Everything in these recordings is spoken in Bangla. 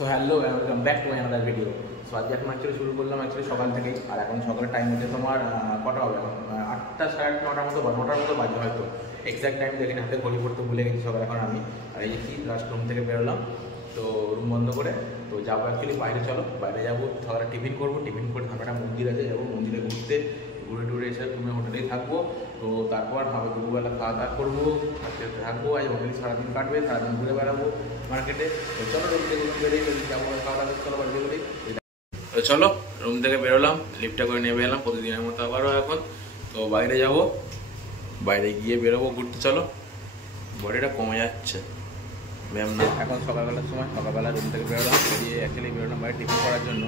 তো hello welcome back to my another video. So আজকে এখন অ্যাকচুয়ালি শুরু করলাম সকাল থেকেই। আর এখন সকালের টাইম হচ্ছে তোমার কটা হবে এখন 8টা সাড়ে 8 9টার মতো 9টার মতো বাজে হয়তো। এক্স্যাক্ট টাইম দেখে হাতে ঘড়ি পড়তে ভুলে গেছি সকাল এখন আমি। আর এই কি জাস্ট রুম থেকে বেরোলাম, তো রুম বন্ধ করে তো যাবো অ্যাকচুয়ালি বাইরে। চলো বাইরে যাবো, সকালে টিফিন করবো, টিফিন করে আমরা একটা মন্দির আছে যাবো, মন্দিরে ঘুরতে, ঘুরে টুরে এসে রুমে হোটেলেই থাকবো। তো তারপর হবে দুপুরবেলা খাওয়া দাওয়া করবো, আজকে থাকবো, আজ হোটেলে সারাদিন কাটবে, সারাদিন ঘুরে বেড়াবো মার্কেটে। তো চলো রুম থেকে বেরিয়ে যাবো খাওয়া দাওয়া করতে, চলো বাড়ি বেরোই। তো চলো রুম থেকে বেরোলাম, লিফটটা করে নেমে এলাম প্রতিদিনের মতো আবারও এখন। তো বাইরে যাব, বাইরে গিয়ে বেরোবো ঘুরতে। চলো বডিটা কমে যাচ্ছে ম্যাম না। এখন সকালবেলার সময়, সকালবেলা রুম থেকে বেরোলাম, বেরিয়ে অ্যাকচুয়ালি বেরোলাম বাইরে টিফিন করার জন্য।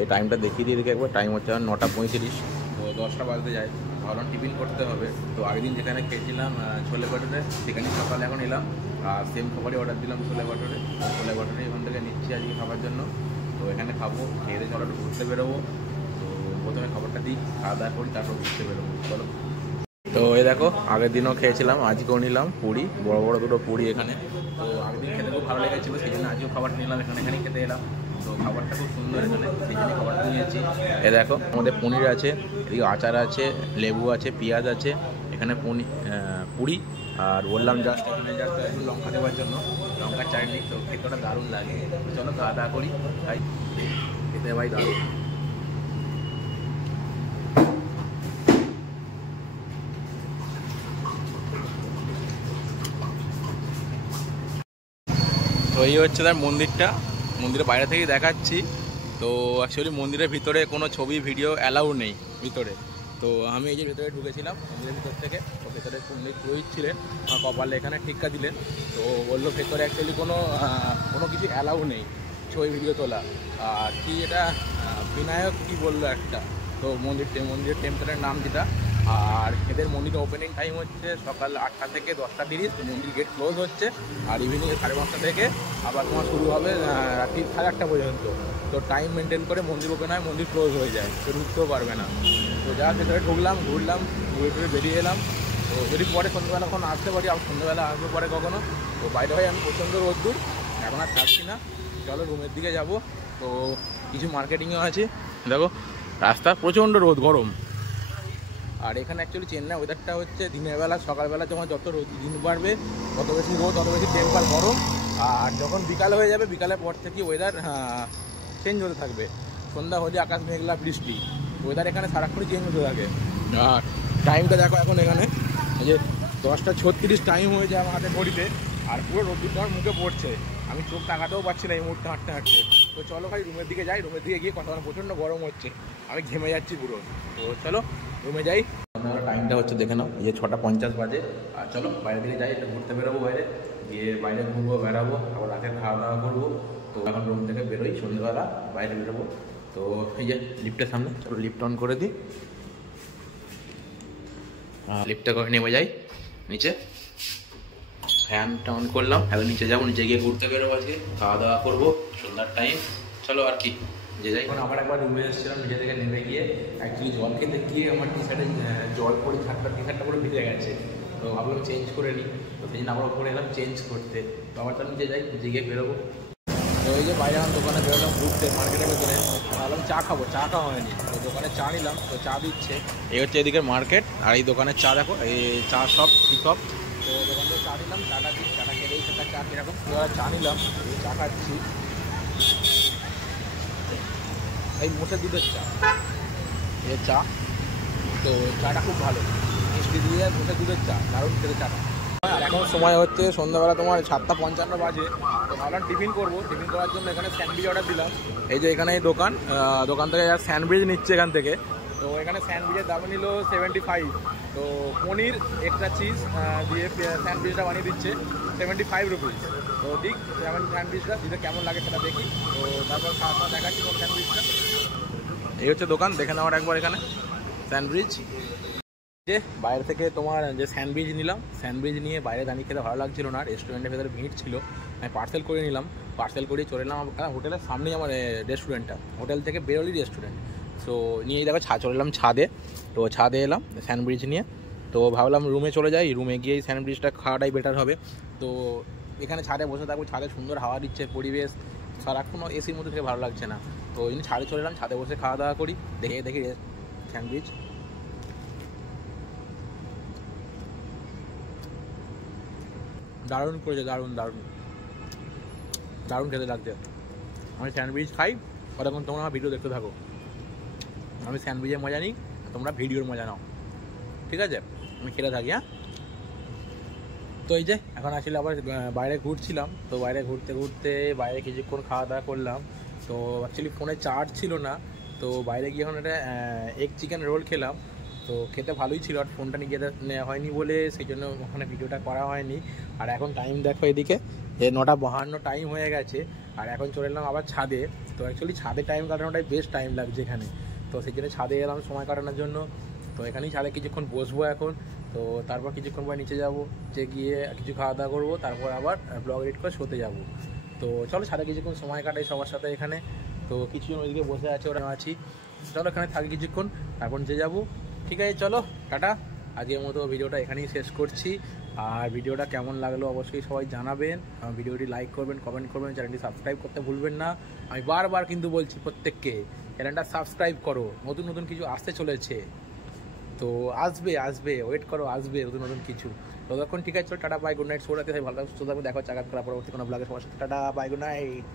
এই টাইমটা দেখিয়ে দিয়ে দেখে একবার, টাইম হচ্ছে 9:35। তো 10টা বাজতে যায়, ভাবলাম টিফিন করতে হবে। তো আগের দিন যেখানে খেয়েছিলাম ছোলে ভাটুরে, সেখানে সকালে এখন এলাম আর সেম খাবারই অর্ডার দিলাম ছোলে ভাটুরে। ছোলে ভাটুরে এখান থেকে নিচ্ছি আজকে খাবার জন্য। তো এখানে খাবো, খেয়ে দিয়ে চলো ঘুরতে বেরোবো। তো প্রথমে খাবারটা দিই, খাওয়া দাওয়া করি, তারপর ঘুরতে বেরোবো। চলো। তো এই দেখো আগের দিনও খেয়েছিলাম, আজকেও নিলাম পুরি, বড় বড় দুটো পুরি এখানে। তো আগের দিন খেতে খুব ভালো লেগেছিলো, সেই জন্য আজকেও খাবারটা নিলাম, এখানেই খেতে এলাম। তো খাবারটা খুব সুন্দর এখানে, সেই জন্য খাবারটা নিয়েছি। এ দেখো আমাদের পনির আছে, এদিকে আচার আছে, লেবু আছে, পেঁয়াজ আছে, এখানে পুরি। আর বললাম জাস্ট এখানে জাস্ট লঙ্কা দেওয়ার জন্য লঙ্কার চাটনি। তো খেতে দারুণ লাগে। তো চলো খাওয়া দাওয়া করি, তাই খেতে ভাই দারুণ। তো এই হচ্ছে তার মন্দিরটা, মন্দিরের বাইরে থেকেই দেখাচ্ছি। তো অ্যাকচুয়ালি মন্দিরের ভিতরে কোনো ছবি ভিডিও অ্যালাউ নেই ভিতরে। তো আমি এই যে ভিতরে ঢুকেছিলাম মন্দিরের ভিতর থেকে। তো ভেতরে পণ্ডিত পুরোহিত ছিলেন, কপালে এখানে টিক্কা দিলেন। তো বললো ভেতরে অ্যাকচুয়ালি কোনো কিছু অ্যালাউ নেই ছবি ভিডিও তোলা। আর কি এটা বিনায়ক কি বললো একটা। তো মন্দিরের টেম্পলের নাম যেটা। আর এদের মন্দিরের ওপেনিং টাইম হচ্ছে সকাল 8টা থেকে 10টা 30। তো মন্দির গেট ক্লোজ হচ্ছে। আর ইভিনিং 5:30 থেকে আবার তোমার শুরু হবে রাত্রি 8:30 পর্যন্ত। তো টাইম মেনটেন করে মন্দির ওপেন হয়, মন্দির ক্লোজ হয়ে যায়, তো ঢুকতেও পারবে না। তো যা ভেতরে ঢুকলাম, ঘুরলাম, ঘুরে টুরে বেরিয়ে এলাম। তো যদি পরে সন্ধ্যেবেলা কখনো আসতে পারি, আর সন্ধ্যেবেলা আসবো পরে কখনো। তো বাইরে হয় আমি প্রচণ্ড রোদ্দুর, এখন আর থাকছি না, চলো রুমের দিকে যাব। তো কিছু মার্কেটিংও আছে, দেখো রাস্তা প্রচণ্ড রোদ গরম। আর এখানে অ্যাকচুয়ালি চেন্নাই ওয়েদারটা হচ্ছে দিনের বেলা, সকালবেলা যখন যত দিন বাড়বে তত বেশি রোদ, তত বেশি টেম্পার গরম। আর যখন বিকাল হয়ে যাবে, বিকালের পর থেকে ওয়েদার চেঞ্জ হতে থাকবে। সন্ধ্যা হলে আকাশ মেঘলা, বৃষ্টি, ওয়েদার এখানে সারাক্ষণই চেঞ্জ হতে থাকে। আর টাইমটা দেখো এখন এখানে এই যে 10:36 টাইম হয়ে যায় আমার হাতে ঘড়িতে। আর পুরো রোদ্দুরটা আমার মুখে পড়ছে, আমি চোখ তাকাতেও পারছি না এই মুহূর্তে হাঁটতে হাঁটতে। তো চলো ভাই রুমের দিকে যাই, রুমের দিকে গিয়ে কথা বলা, প্রচণ্ড গরম হচ্ছে, আমি ঘেমে যাচ্ছি পুরো। তো চলো রুমে যাই। টাইমটা হচ্ছে দেখে নাও, এই যে 6:50 বাজে। আর চলো বাইরে দিকে যাই, একটু ঘুরতে বেরোবো, বাইরে গিয়ে বাইরে ঘুরবো, বেড়াবো, আবার রাতে খাওয়া দাওয়া করবো। তো এখন রুম থেকে বেরোই, সন্ধ্যেবেলা বাইরে বেরোবো। তো এই যে লিফটের সামনে, চলো লিফট অন করে দিই। লিফটটা করে নেমে যাই নিচে, ফ্যানটা অন করলাম। এখন নিচে যাবো, নিচে গিয়ে ঘুরতে বেরোবো, আজকে খাওয়া দাওয়া করবো, সন্ধ্যার টাইম। চলো আর কি যে যাই। এখন আবার একবার রুমে এসেছিলাম, নিজে থেকে নেমে গিয়ে অ্যাকচুয়ালি জল খেতে গিয়ে আমার টি শার্টে জল পড়ে, টি শার্টটা পুরো ভিজে গেছে। তো ভাবলাম চেঞ্জ করে নিই, তো সেই জন্য আবার ওপরে এলাম চেঞ্জ করতে। তো আবার তার নিচে যাই, নিচে গিয়ে বেরোবো। তো এই যে বাইরে আমার দোকানে বেরোলাম ঘুরতে, মার্কেটের ভেতরে ভাবলাম চা খাবো, চা খাওয়া হয়নি। তো দোকানে চা নিলাম, তো চা দিচ্ছে। এই হচ্ছে এদিকের মার্কেট, আর এই দোকানের চা দেখো, এই চা সব টি সব। তো দোকান থেকে চা নিলাম, চাটা দিই, চাটা খেলেই সেটা চা কীরকম। চা নিলাম, চা খাচ্ছি, এই মোষের দুধের চা, এর চা। তো চাটা খুব ভালো, মিষ্টি দিয়ে মোষের দুধের চা, দারুণ খেতে চাটা। আর এখন সময় হচ্ছে সন্ধ্যাবেলা তোমার 7:55 বাজে। তো ভাবলাম টিফিন করবো, টিফিন করার জন্য এখানে স্যান্ডউইচ অর্ডার দিলাম। এই যে এখানে এই দোকান থেকে স্যান্ডউইচ নিচ্ছে এখান থেকে। তো এখানে স্যান্ডউইচের দাম নিল 75। তো পনির এক্সট্রা চিজ দিয়ে স্যান্ডউইচটা বানিয়ে দিচ্ছে 75 রুপিস। তো ঠিক যেমন স্যান্ডউইচটা দিতে কেমন লাগে সেটা দেখি। তো তারপর খাওয়া দেখাচ্ছি কোন স্যান্ডউইচটা। এই হচ্ছে দোকান, দেখে নেওয়ার একবার এখানে স্যান্ডউইচ। যে বাইরে থেকে তোমার যে স্যান্ডউইচ নিলাম, স্যান্ডউইচ নিয়ে বাইরে দাঁড়িয়ে খেতে ভালো লাগছিল না, রেস্টুরেন্টের ভেতরে ভিড় ছিল। আমি পার্সেল করে নিলাম, পার্সেল করে চলে এলাম হোটেলের সামনেই আমার রেস্টুরেন্টটা, হোটেল থেকে বেরোলি রেস্টুরেন্ট। সো নিয়ে দেখো চলে এলাম ছাদে। তো ছাদে এলাম স্যান্ডউইচ নিয়ে। তো ভাবলাম রুমে চলে যাই, রুমে গিয়ে স্যান্ডউইচটা খাওয়াটাই বেটার হবে। তো এখানে ছাদে বসে থাকবো, ছাদে সুন্দর হাওয়া দিচ্ছে, পরিবেশ সারাক্ষণ এসির মধ্যে থেকে ভালো লাগছে না, তো ওই জন্য ছাদে চলে এলাম, ছাদে বসে খাওয়া দাওয়া করি। দেখে দেখি স্যান্ডউইচ দারুণ করেছে, দারুণ দারুণ দারুণ খেতে লাগছে। আমি স্যান্ডউইচ খাই, কতক্ষণ তোমরা আমার ভিডিও দেখতে থাকো। আমি স্যান্ডউইচের মজা নিই, তোমরা ভিডিওর মজা নাও, ঠিক আছে? আমি খেতে থাকি। হ্যাঁ, তো এই যে এখন আসলে আবার বাইরে ঘুরছিলাম, তো বাইরে ঘুরতে ঘুরতে বাইরে কিছুক্ষণ খাওয়া দাওয়া করলাম। তো অ্যাকচুয়ালি ফোনে চার্জ ছিল না, তো বাইরে গিয়ে এখন একটা এগ চিকেন রোল খেলাম। তো খেতে ভালোই ছিল, আর ফোনটা নিয়ে যেতে নেওয়া হয়নি বলে সেই জন্য ওখানে ভিডিওটা করা হয়নি। আর এখন টাইম দেখো এদিকে 9:52 টাইম হয়ে গেছে, আর এখন চলে এলাম আবার ছাদে। তো অ্যাকচুয়ালি ছাদে টাইম কাটানোটাই বেশ টাইম লাগছে এখানে, তো সেই জন্য ছাদে এলাম সময় কাটানোর জন্য। তো এখানেই ছাদে কিছুক্ষণ বসবো এখন, তো তারপর কিছুক্ষণ পর নিচে যাব, যে গিয়ে কিছু খাওয়া দাওয়া করবো, তারপর আবার ব্লগ এডিট করে শোতে যাব। তো চলো ছাদে কিছুক্ষণ সময় কাটাই সবার সাথে এখানে। তো কিছুজন ওইদিকে বসে আছে, ওরা আছি, চলো এখানে থাকি কিছুক্ষণ, তারপর নিচে যাবো। ঠিক আছে, চলো টাটা। আজকের মতো ভিডিওটা এখানেই শেষ করছি। আর ভিডিওটা কেমন লাগলো অবশ্যই সবাই জানাবেন, ভিডিওটি লাইক করবেন, কমেন্ট করবেন, চ্যানেলটি সাবস্ক্রাইব করতে ভুলবেন না। আমি বারবার কিন্তু বলছি প্রত্যেককে, চ্যানেলটা সাবস্ক্রাইব করো, নতুন নতুন কিছু আসতে চলেছে। তো আসবে আসবে, ওয়েট করো, আসবে নতুন নতুন কিছু। ততক্ষণ ঠিক আছে, tata bye, good night, show রাখতে ভালো সুস্থ থাকবে। দেখো চাকাত করা পরবর্তী কোনো ব্লগে সবার সাথে। Tata bye, good night.